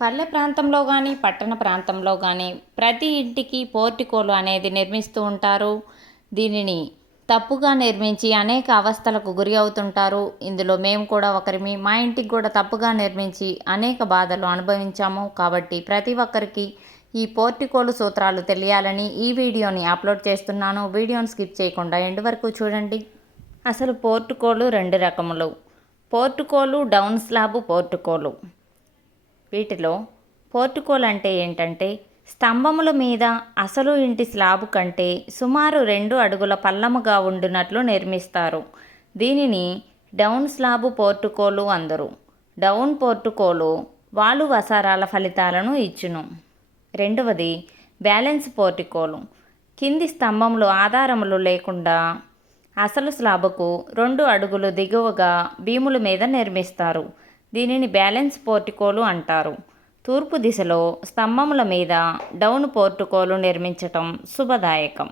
పల్లె ప్రాంతంలో కానీ పట్టణ ప్రాంతంలో కానీ ప్రతి ఇంటికి పోర్టికోలు అనేది నిర్మిస్తూ ఉంటారు. దీనిని తప్పుగా నిర్మించి అనేక అవస్థలకు గురి అవుతుంటారు. ఇందులో మేము కూడా ఒకరిమి. మా ఇంటికి కూడా తప్పుగా నిర్మించి అనేక బాధలు అనుభవించాము. కాబట్టి ప్రతి ఒక్కరికి ఈ పోర్టికోలు సూత్రాలు తెలియాలని ఈ వీడియోని అప్లోడ్ చేస్తున్నాను. వీడియోని స్కిప్ చేయకుండా ఎండ్ వరకు చూడండి. అసలు పోర్టికోలు రెండు రకములు: పోర్టికోలు, డౌన్ స్లాబ్ పోర్టికోలు. వీటిలో పోర్టికోల్ అంటే ఏంటంటే, స్తంభముల మీద అసలు ఇంటి స్లాబు కంటే సుమారు 2 అడుగుల పల్లముగా ఉండునట్లు నిర్మిస్తారు. దీనిని డౌన్ స్లాబు పోర్టికోలు అందరు. డౌన్ పోర్టికోలు వాలు వసారాల ఫలితాలను ఇచ్చును. రెండవది బ్యాలెన్స్ పోర్టికోలు. కింది స్తంభములు ఆధారములు లేకుండా అసలు స్లాబుకు 2 అడుగులు దిగువగా బీముల మీద నిర్మిస్తారు. దీనిని బ్యాలెన్స్ పోర్టికోలు అంటారు. తూర్పు దిశలో స్తంభముల మీద డౌన్ పోర్టికోలు నిర్మించటం శుభదాయకం.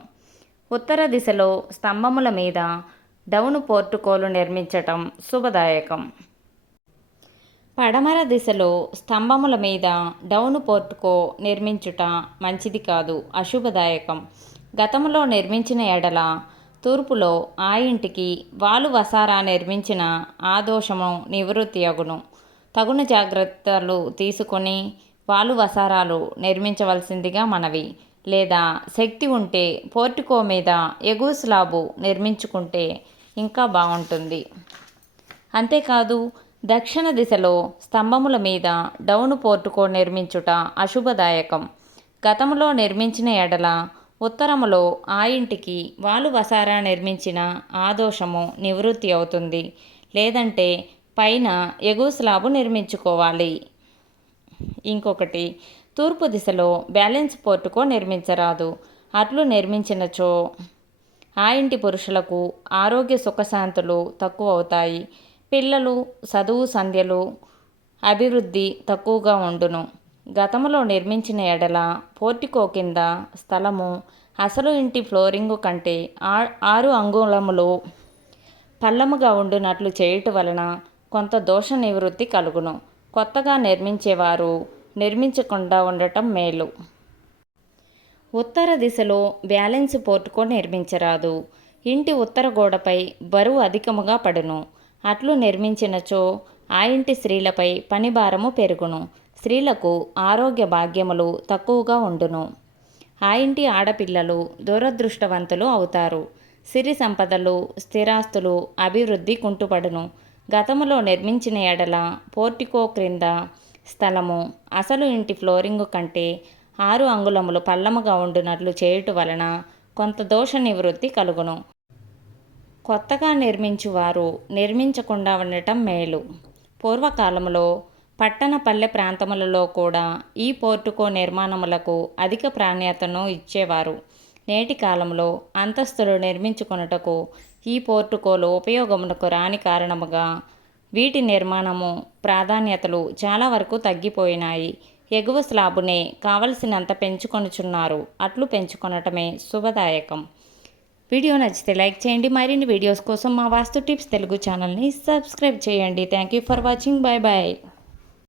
ఉత్తర దిశలో స్తంభముల మీద డౌన్ పోర్టికోలు నిర్మించటం శుభదాయకం. పడమర దిశలో స్తంభముల మీద డౌన్ పోర్టికో నిర్మించుట మంచిది కాదు, అశుభదాయకం. గతంలో నిర్మించిన ఎడల తూర్పులో ఆ ఇంటికి వాలు వసారా నిర్మించిన ఆ దోషము నివృత్తి అగును. తగున జాగ్రత్తలు తీసుకొని వాలు వసారాలు నిర్మించవలసిందిగా మనవి. లేదా శక్తి ఉంటే పోర్టికో మీద ఎగువ స్లాబు నిర్మించుకుంటే ఇంకా బాగుంటుంది. అంతేకాదు, దక్షిణ దిశలో స్తంభముల మీద డౌన్ పోర్టికో నిర్మించుట అశుభదాయకం. గతంలో నిర్మించిన ఎడల ఉత్తరములో ఆ ఇంటికి వాలు వసారా నిర్మించిన ఆ దోషము నివృత్తి అవుతుంది. లేదంటే పైన ఎగువ స్లాబు నిర్మించుకోవాలి. ఇంకొకటి, తూర్పు దిశలో బ్యాలెన్స్ పోర్టికో నిర్మించరాదు. అట్లు నిర్మించినచో ఆ ఇంటి పురుషులకు ఆరోగ్య సుఖశాంతులు తక్కువ అవుతాయి. పిల్లలు చదువు సంధ్యలు అభివృద్ధి తక్కువగా ఉండును. గతంలో నిర్మించిన ఎడల పోర్టికో కింద స్థలము అసలు ఇంటి ఫ్లోరింగు కంటే 6 అంగుళములు పల్లముగా ఉండునట్లు చేయుట వలన కొంత దోష నివృత్తి కలుగును. కొత్తగా నిర్మించేవారు నిర్మించకుండా ఉండటం మేలు. ఉత్తర దిశలో బ్యాలెన్స్ పోర్టికో నిర్మించరాదు. ఇంటి ఉత్తర గోడపై బరువు అధికముగా పడును. అట్లు నిర్మించినచో ఆ ఇంటి స్త్రీలపై పనిభారము పెరుగును. స్త్రీలకు ఆరోగ్య భాగ్యములు తక్కువగా ఉండును. ఆ ఇంటి ఆడపిల్లలు దురదృష్టవంతులు అవుతారు. సిరి సంపదలు, స్థిరాస్తులు అభివృద్ధి కుంటుపడును. గతములో నిర్మించిన ఎడల పోర్టికో క్రింద స్థలము అసలు ఇంటి ఫ్లోరింగు కంటే 6 అంగుళములు పల్లముగా ఉండునట్లు చేయుట వలన కొంత దోష నివృత్తి కలుగును. కొత్తగా నిర్మించువారు నిర్మించకుండా ఉండటం మేలు. పూర్వకాలంలో పట్టణ పల్లె ప్రాంతములలో కూడా ఈ పోర్టికో నిర్మాణములకు అధిక ప్రాధాన్యతను ఇచ్చేవారు. నేటి కాలంలో అంతస్తులు నిర్మించుకొనుటకు ఈ పోర్టికోలు ఉపయోగమునకు రాని కారణముగా వీటి నిర్మాణము ప్రాధాన్యతలు చాలా వరకు తగ్గిపోయినాయి. ఎగువ స్లాబునే కావలసినంత పెంచుకొనుచున్నారు. అట్లు పెంచుకొనటమే శుభదాయకం. వీడియో నచ్చితే లైక్ చేయండి. మరిన్ని వీడియోస్ కోసం మా వాస్తు టిప్స్ తెలుగు ఛానల్ని సబ్స్క్రైబ్ చేయండి. Thank you for watching. Bye bye.